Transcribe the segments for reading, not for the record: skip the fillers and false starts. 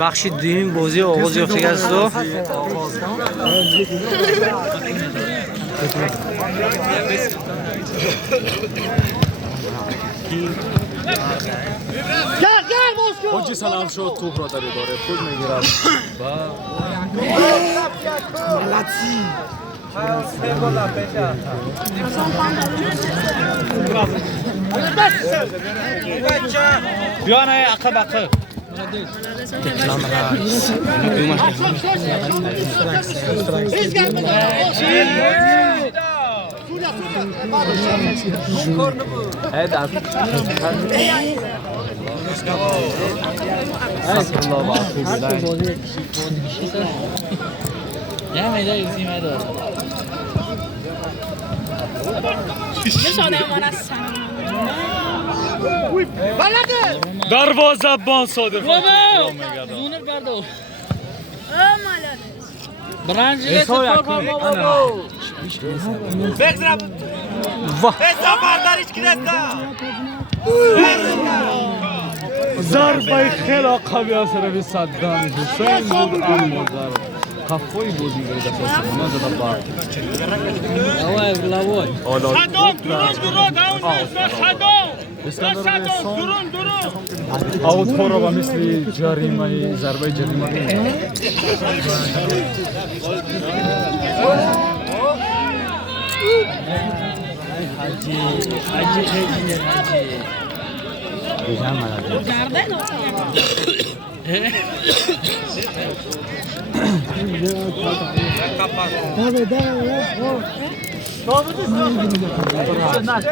بخش دوم بازی آغاز یافته است دو حاجی سلام شد توپ را داره خود میگیرد ملتی بیا نه عقب عقب دروازه بان صادق برنج ضربه خیلی قوی است روی صدام حسین بود اما کافوی بودی در دست ما زد با اوه بلاوی صدام درون اوت فورا و مثل جریمه ضربه جریمه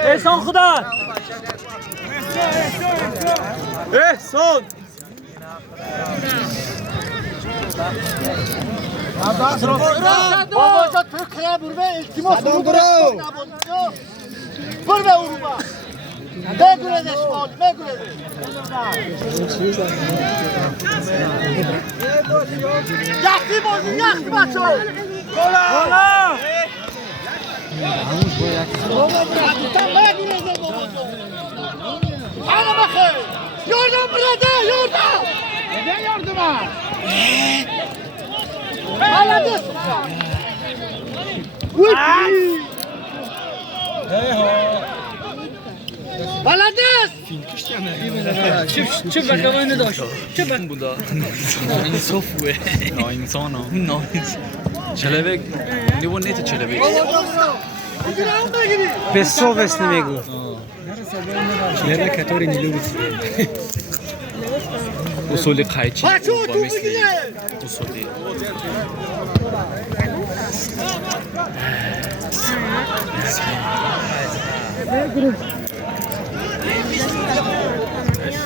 احسان خدا احسان بابا جا Türkiye buraya iltimos buraya Uruba Megure de şmal Megure Yaktı bozu yaktı maço Kola Baba bıraktı tam Megure de baba Hadi bakın Yordan burada yordan Neden yardıma Anladın Baladas! چه بقیه داشت چه بقیه بودا انصاف بوه انسان ها چلوک لیو نیت چلوک بسو بس نمیگو چلوک کتوری نیلو بود اصولی قایچی با مثل اصولی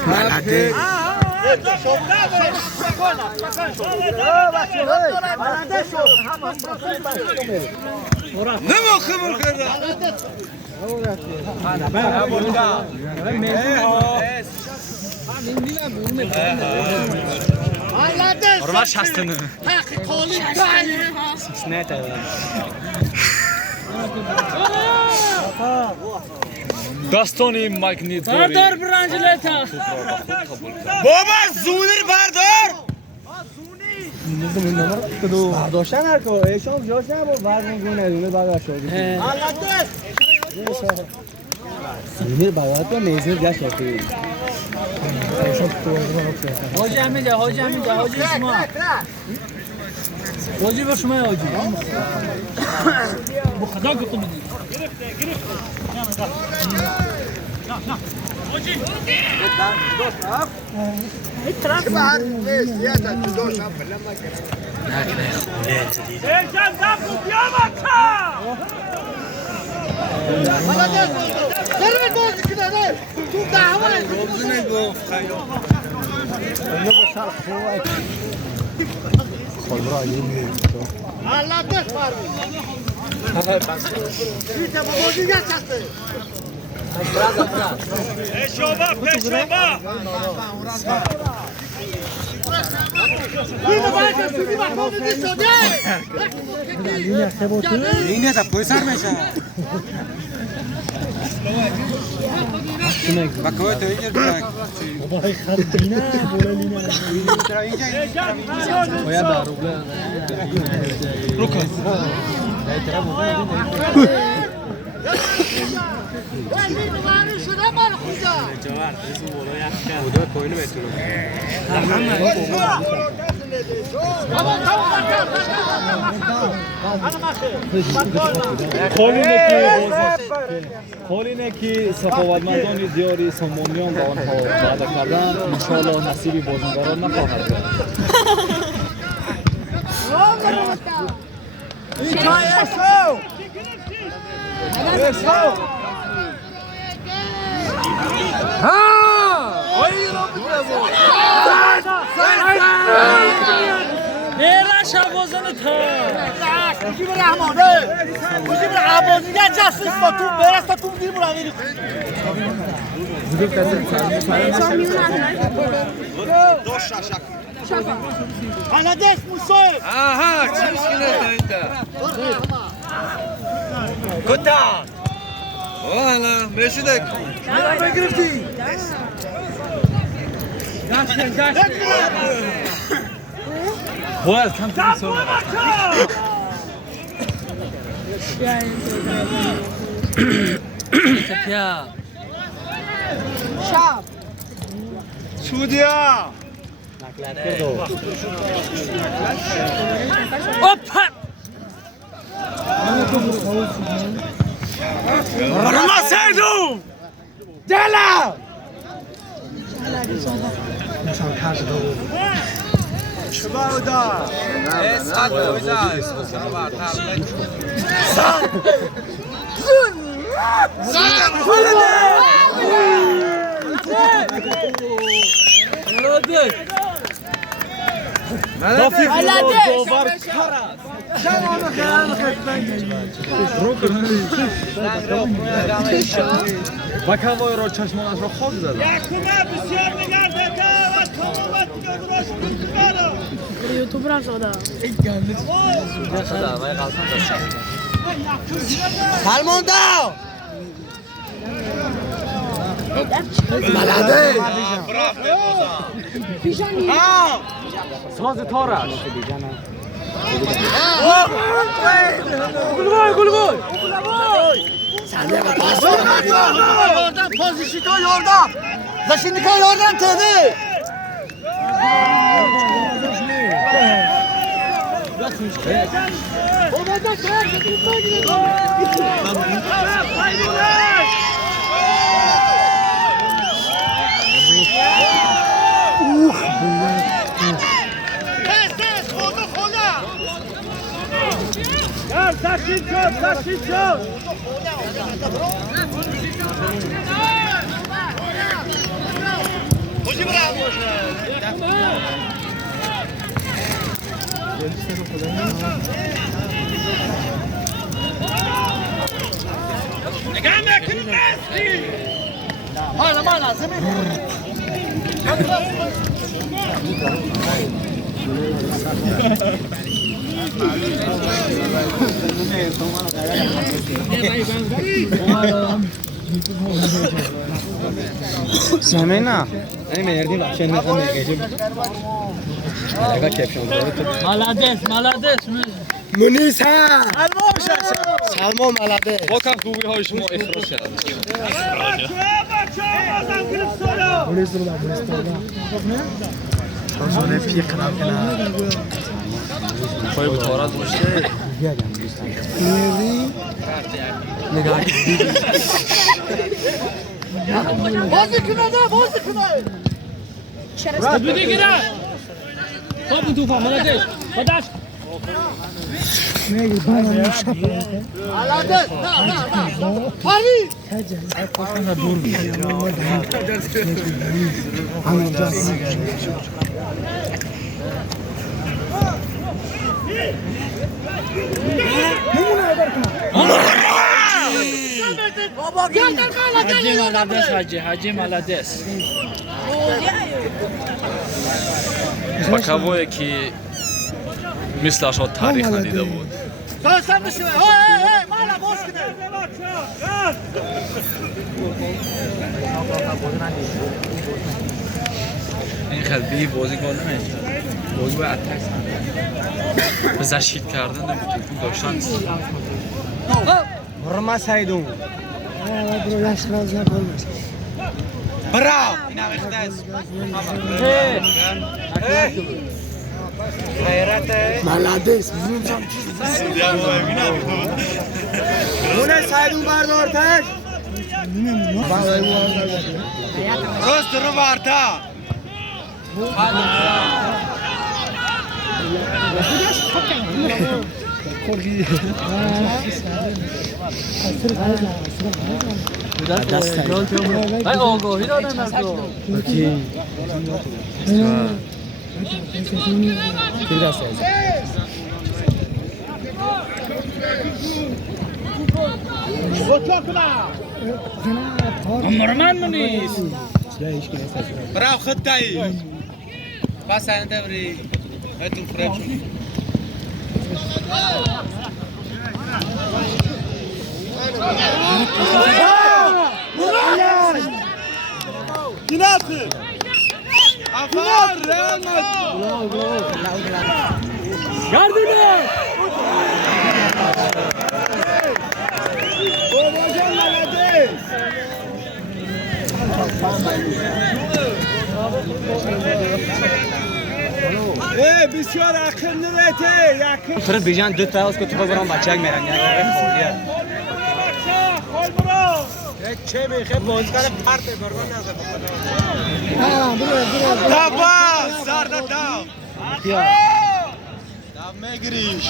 Baladas! نمو خبر کرده Orvaş hastını. Ne tabii. داستانی مگنیت Dar branjleta. بابا زونر بردار برداشتن هر کار ایشان جاش نبود برگون گونه ندونه برداشت شد سینیر باید با میزنیر گشت شد حاجی همینجا حاجی شما حاجی با شما حاجی با خدا گفتم اینه تا پویسر میشه بکوه تو اینجا بابای خط بینه بوله لینه باید در رو کن حال اینه که سخاوتمندان دیاری سامانیان با آنها وعده کردن انشاءالله نصیب بازیگران نخواهد بود. Молодец, Мусой! Aha, çimiş yine önünde. Kutta! Valla, meşhudek. Ne girifti? باید کم تیمی سامن Şap! Sudia! Armasedo! Dela! Şıbarda! و کوای را چشمانش را خود زدن یوتیوبر شده Salmon da! Malade! ساز تارش Yordan pozisyon yordan! Zaşinliko yordan tadı! Mala, se me سمعنا أنا ما يردين عشان نقام نجيب هذا كيف شو مالادس منيسة سلمان ملده با کم خوبی های شما اخراج شد پای بطارت روشته Bozdu kınada, bozdu kınayı! Aladı, na. Parvi! Hacı Malades. Bakalım ki مثل تاریخ ندیده بود. Sen misin? Hey, mala boş gidiyor. این خیلی بازی کنه بازی باید اتک زشید کردن نمیتونی داشتن رما سایدون براو اینا وقت است ملادس اون سایدون بردارتش راست رو بارتا ای آگاهی دادن از تو مرمان منیست براو خدایی بس انا دوري هاتوا الفراش جناحي عفار ريال Gardiner! بسیار اخر نرته فرد بیجان دو تا از کتاب برام بچه‌ک میرن یک خالیه چه میخه بازیکن پرت برون نزد تابا ساردا تاب تاب میگریش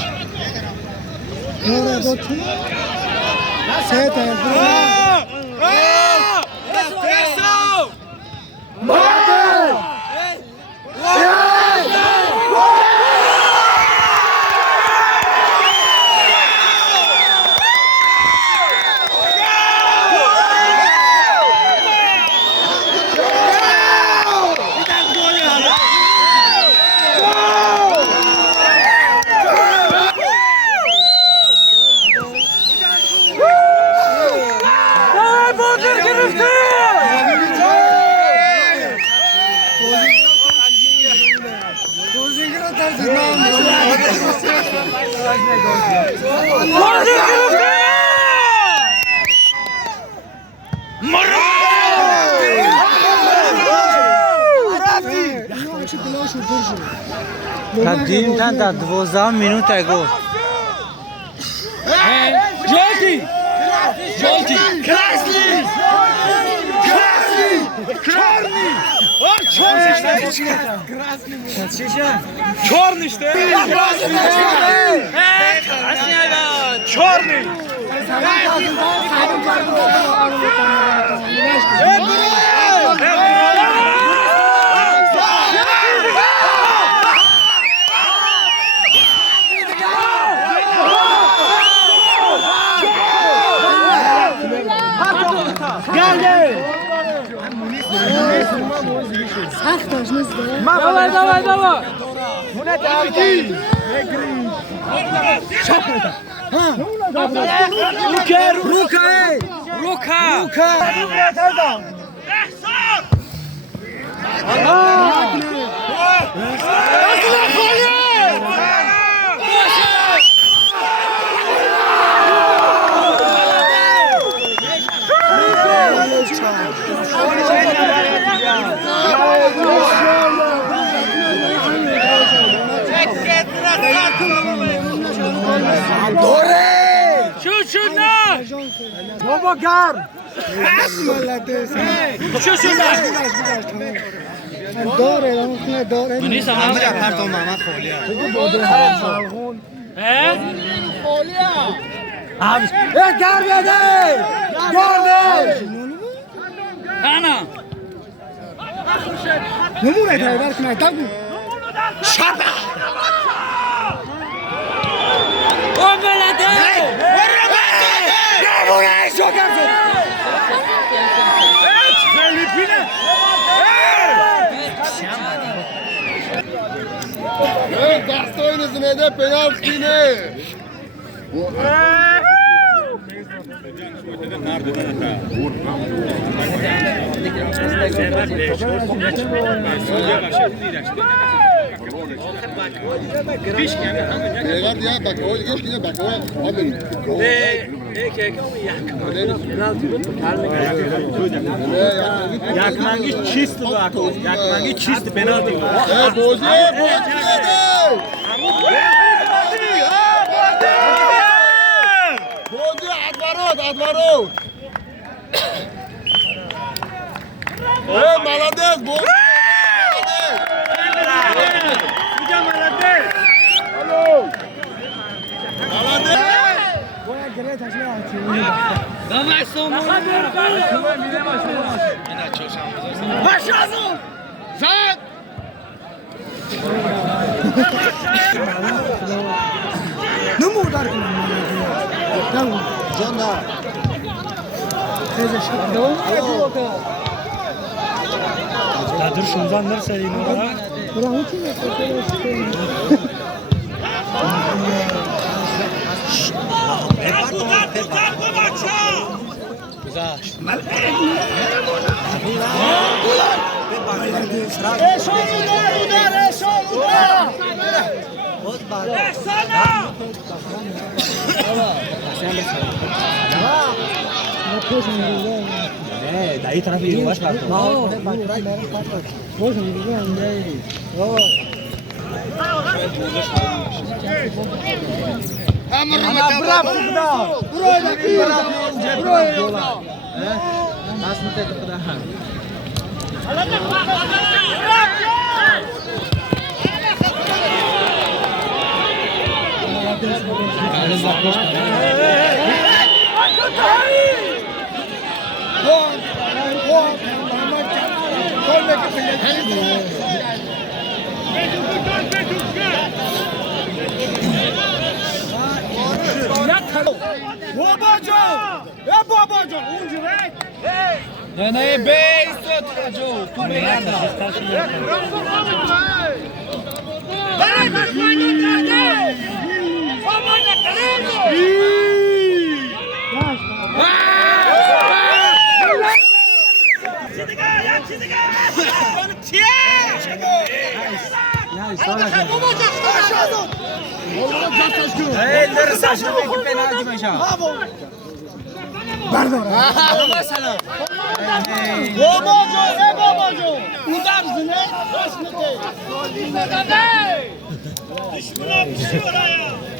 قدیم تن در 12 مینوت گل Jolti! Jolti! Krasny! Czarny! O, czarny! Чорний ж ти! Чорний! Dawaj, dawaj, dawaj! شو نه! بابا گرم! نیست هم پرتون محمد خالیه گر بده! گرده! انا نمونه دایور کنه دگو او بلده نمونه شکر شد! فلیپینه! Dostojny znajdę penalty, nie! یک منگی چیست باکو یک منگی چیست بنادی بوزی ادوارو ملندز بوزی Dur şundan nerse inora. Daí taraf iyi baş var. نه بیست جو تو بیاندم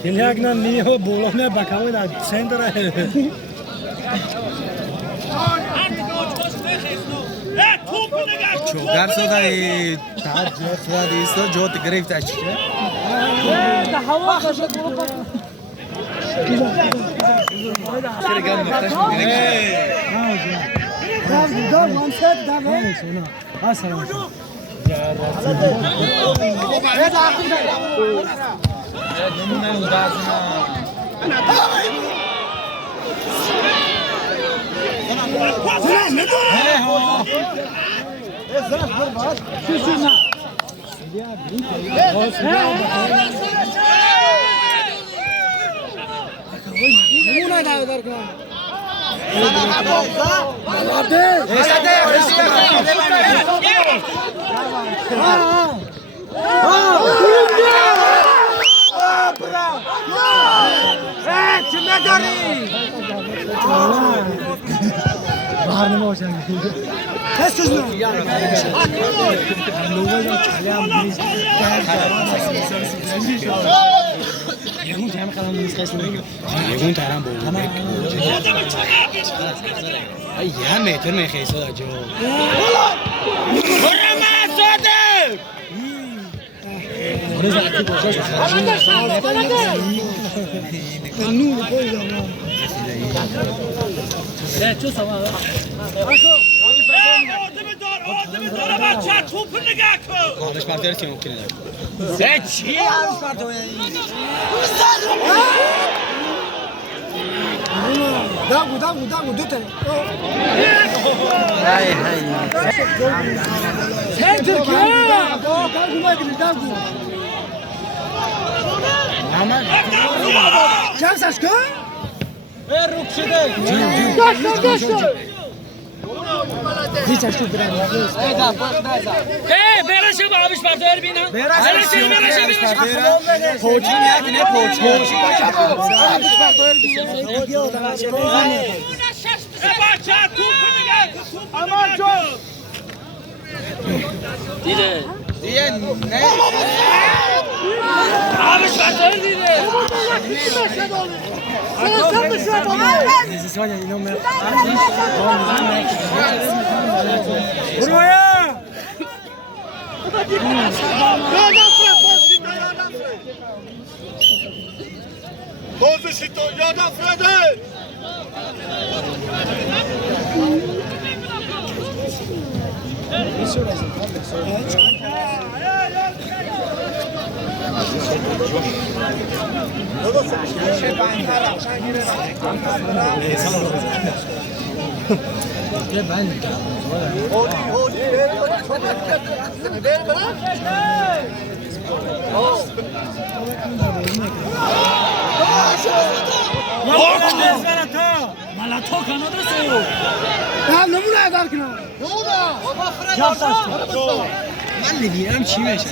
Ilyagna niho bolone bakavo na centra. Çogar soda tar jotva diso jot greft açık. Da hava kaşık bulup Kardeş partileri kim okuyun? برشه با آبش پرتر بینم برشه پوچی نیست نه پوچی امان جون دیده آبش پرتر دیده Pozicito, yada Frede! ملاتو کانادا سو Ya numune eder ki ne? Ne oldu? من میگیرم چی بشه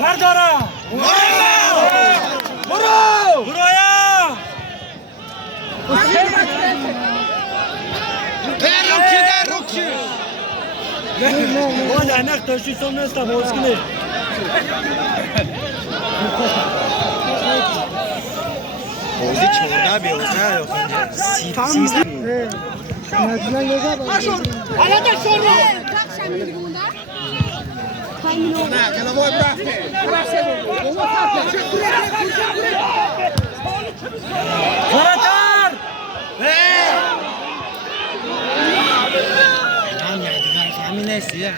بردارا برو ما لعنت داشتی سون نستا بازکنه بازی 14 به 13 Hala da sorma. فراتر همین است یا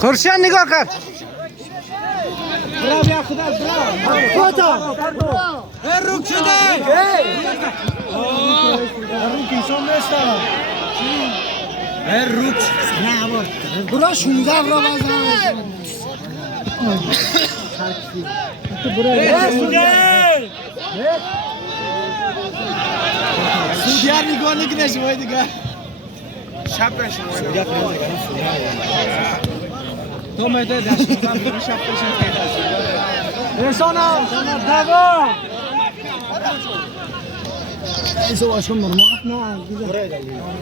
خورشید نگاه کن روک شده روک ایشون نستا روک Bura 16 bura سودیار نگاه نکنه شما دیگه شب شما سودیار فرانسه کردن تو میده داشت میگم شب پیشن پیدا رسانا دوا Eso va a ser normal. No,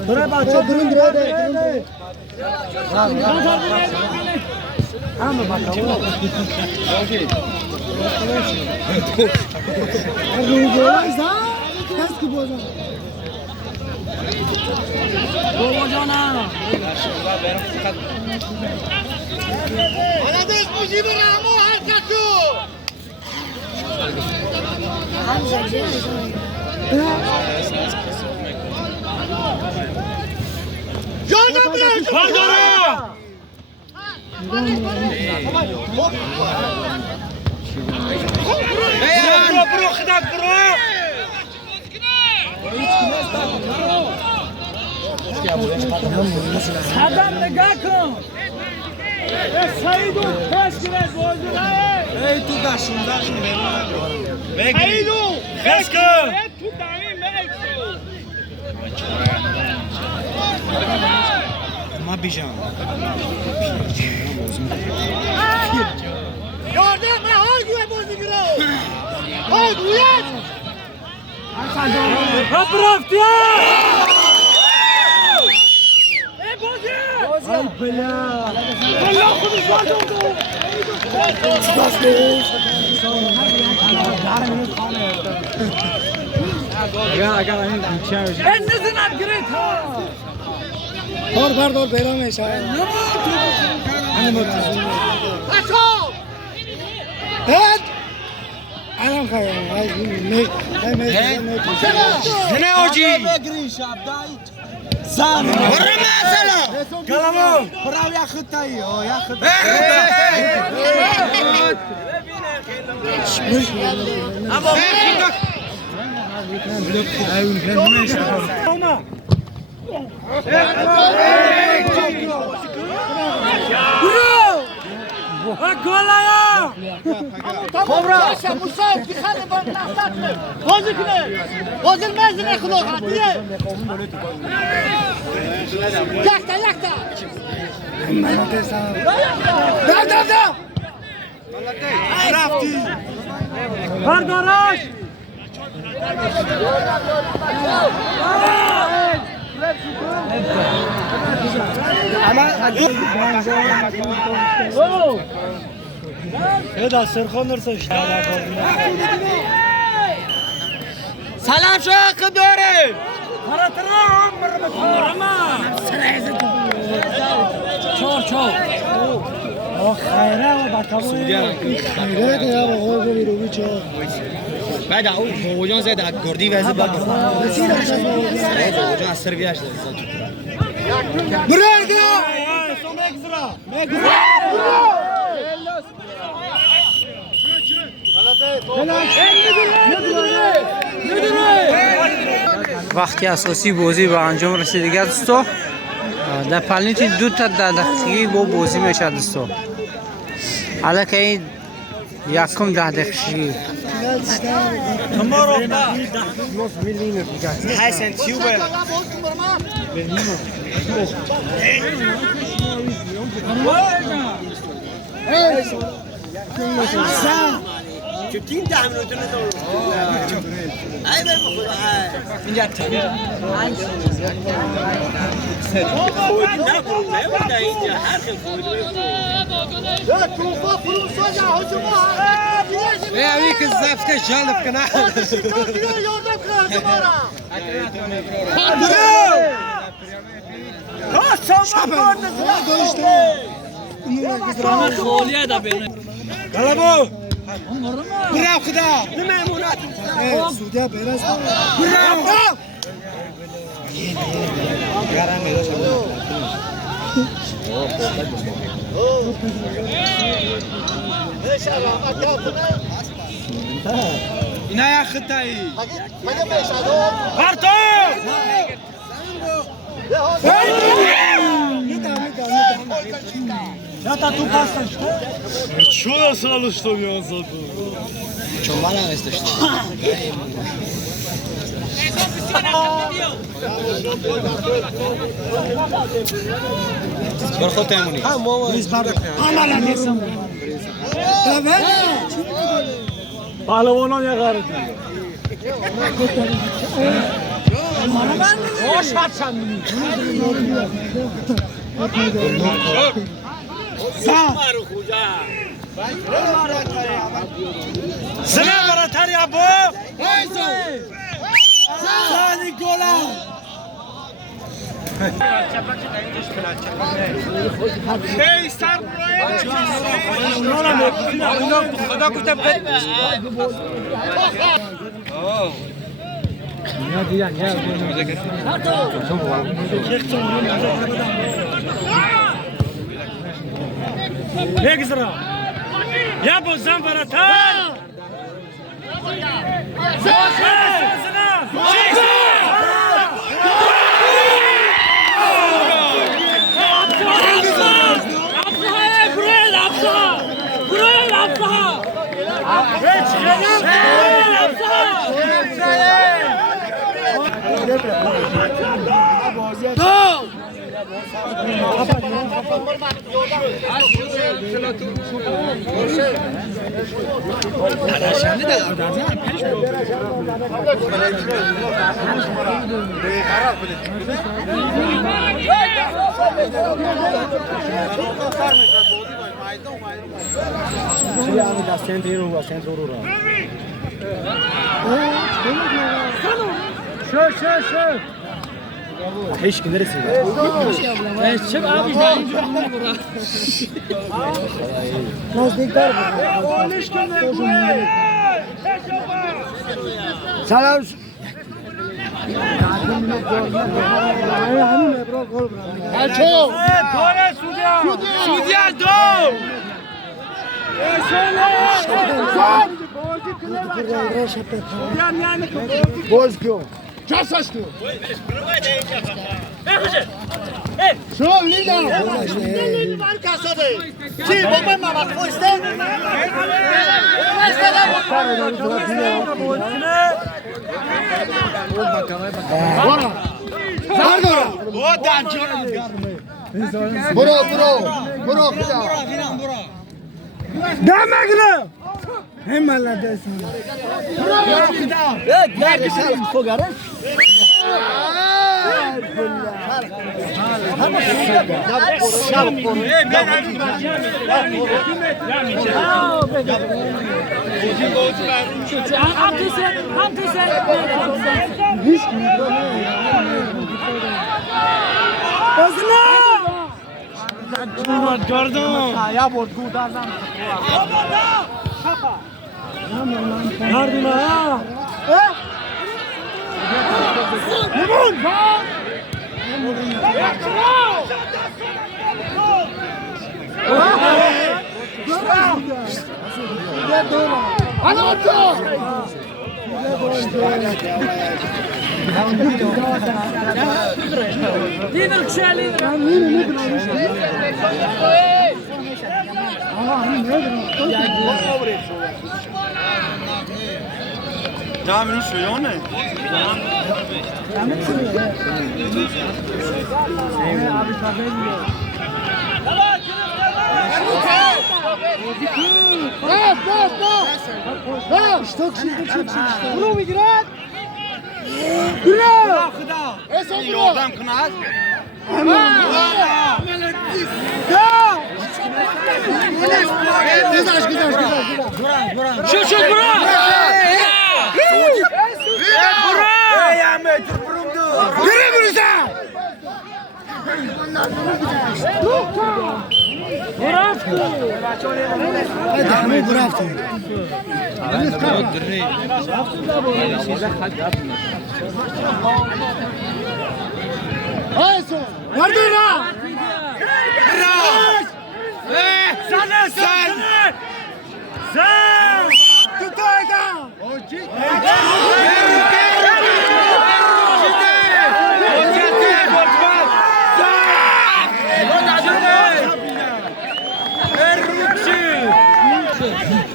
برای بچه Ama bakalım. Anladınız mı? Jibramo herkesi. Yardım edin. برو خدک برو سادم نگاه کن سعیدو پس گره بازی ای تو داشتونده سعیدو پس کن ما بیجام Yardım et. Hangi bozdu gire? Hangi uyan? Hop raftya ey bozdu ay bela Allah kudu zaten اگر این کوچه میشه این نزنات گریت ها Dor berameş ha. Hani motor. Kaço! Evet. Anam kaya. نه اوجی زن برو مثلا کلامو برو یا خدایی یا خدایی اما Kobra. Musa bir khale ban nasat. Bozuk ne? Bozulmaz ne khloqa diye. Yakta. Da. Rafti. Bardaraş. Eda Serkan olursa işte. Salam şu akı döre. Çor. O خیره و بطمه خیره که یا بخواه بمیرو بیچه بعد او جان زید گردی وزی باید جان از سر بیاش Buraya gel. وقتی اساسی بازی به انجام رسیدگی دوستو در پلنیتی دو تا دقیقی با بازی میشه دوستو حالا که این یکم 10 دقیقی حسن تیوبه Kim 10 minutunu Ay ben bu اینجا اوی که زفته جالب کنه خالیه دا بینه. غلبو برو خدا نمیمونات سودیا بیرست برو اینا یا خطایی Barto! Ya da tu pastan Чё сало, что я забыл? Чё мало есть что? Бархот эмуни. Палавонон ягард. Hoş harçan. Sana baratar ya bu. Sani gola. Hey sar خدا گفتم بگذرا یا بازم براتر Şöyle. Hiç neresi? Çık abi ben buraya. Nazdikler. Salam. Aço. Sudya do. Boz kyo. Ças açtı. شو لیدا چی بابا ماما خواسته برو دمگره هم ملا دستم برو میگیرد برو حساب یادم کند شو برا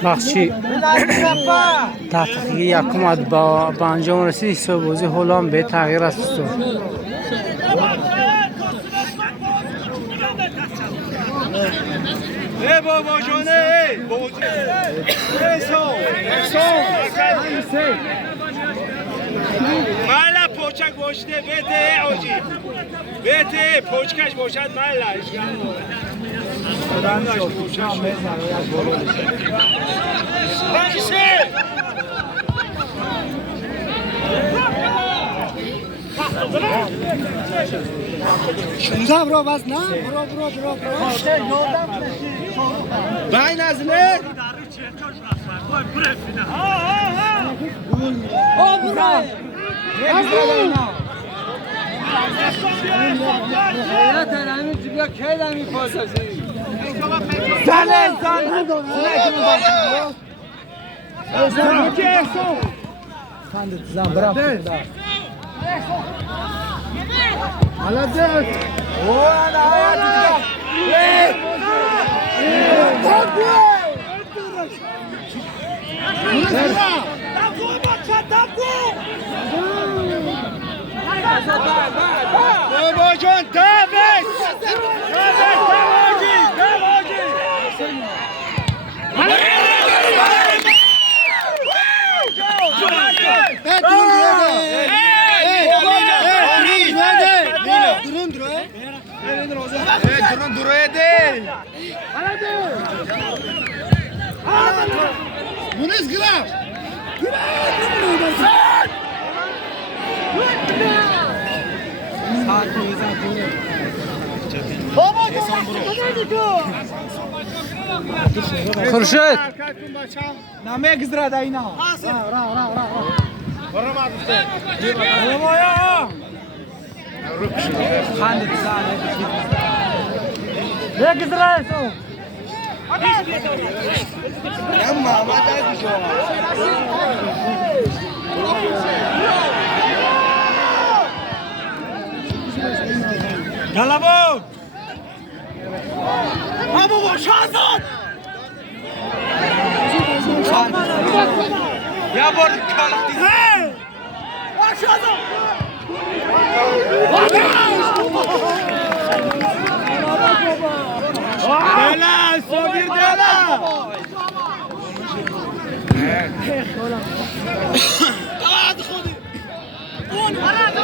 بخشی دقیقه یکم از با انجام رسید. حساب بازی هولام به تغییر است. بابا جانه مالا پوچک باشده بده آجی بده پوچکش باشد مالا شونزه برو بس نه برو بین از نه بابا جان دابش خورشید نمیگذره دینا کلابو ابو شازاد یا بار کلابی هی شازاد دلا صابر دلا قاعد خودی اون بلا